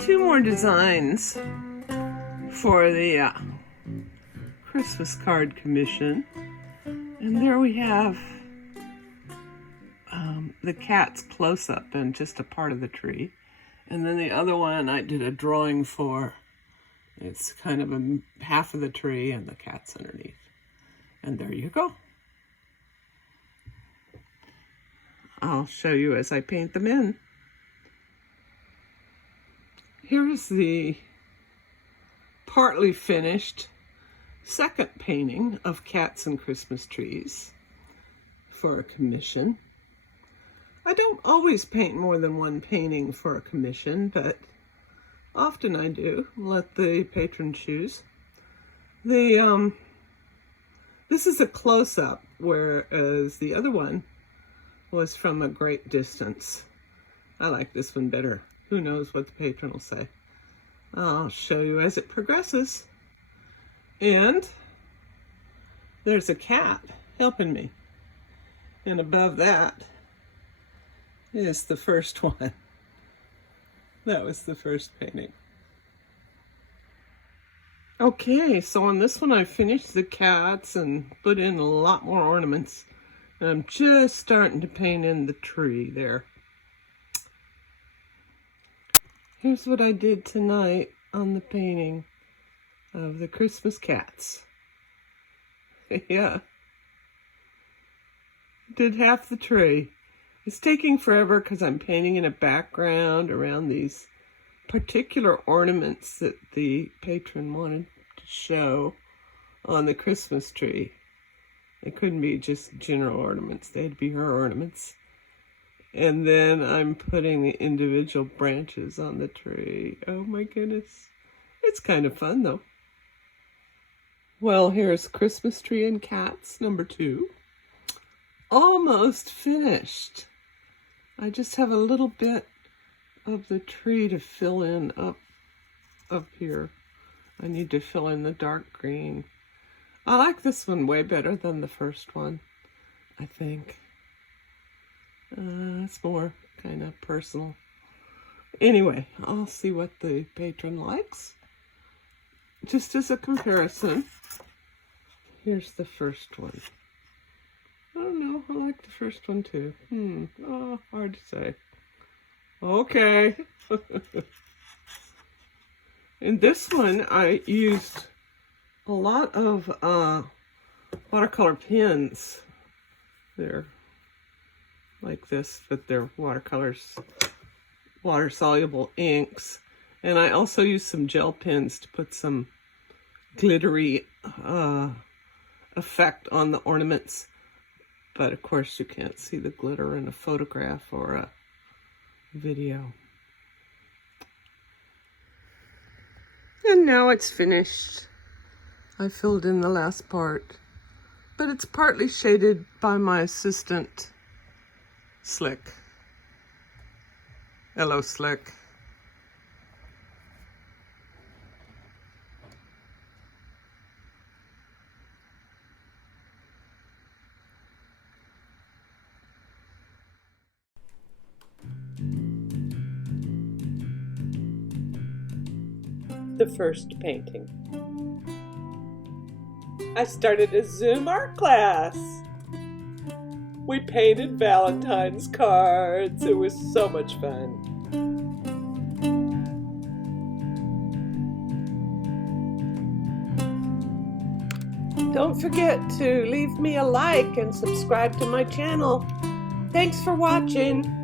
two more designs for the Christmas card commission. And there we have the cat's close-up and just a part of the tree. And then the other one I did a drawing for. It's kind of half of the tree and the cat's underneath. And there you go. I'll show you as I paint them in. Here's the partly finished second painting of cats and Christmas trees for a commission. I don't always paint more than one painting for a commission, but often I do. Let the patron choose. This is a close-up, whereas the other one was from a great distance. I like this one better. Who knows what the patron will say. I'll show you as it progresses. And there's a cat helping me. And above that is the first one. That was the first painting. Okay, so on this one I finished the cats and put in a lot more ornaments. And I'm just starting to paint in the tree there. Here's what I did tonight on the painting of the Christmas cats. Yeah. Did half the tree. It's taking forever because I'm painting in a background around these particular ornaments that the patron wanted to show on the Christmas tree. They couldn't be just general ornaments. They had to be her ornaments. And then I'm putting the individual branches on the tree. Oh my goodness. It's kind of fun though. Well, here's Christmas Tree and Cats number 2. Almost finished. I just have a little bit of the tree to fill in up here. I need to fill in the dark green. I like this one way better than the first one, I think. It's more kind of personal. Anyway, I'll see what the patron likes. Just as a comparison, here's the first one. I don't know, I like the first one too. Hard to say. Okay. In this one, I used a lot of watercolor pens. They're like this, but they're watercolors, water-soluble inks. And I also used some gel pens to put some glittery effect on the ornaments. But of course you can't see the glitter in a photograph or a video. And now it's finished. I filled in the last part, but it's partly shaded by my assistant, Slick. Hello, Slick. The first painting. I started a Zoom art class. We painted Valentine's cards. It was so much fun. Don't forget to leave me a like and subscribe to my channel. Thanks for watching.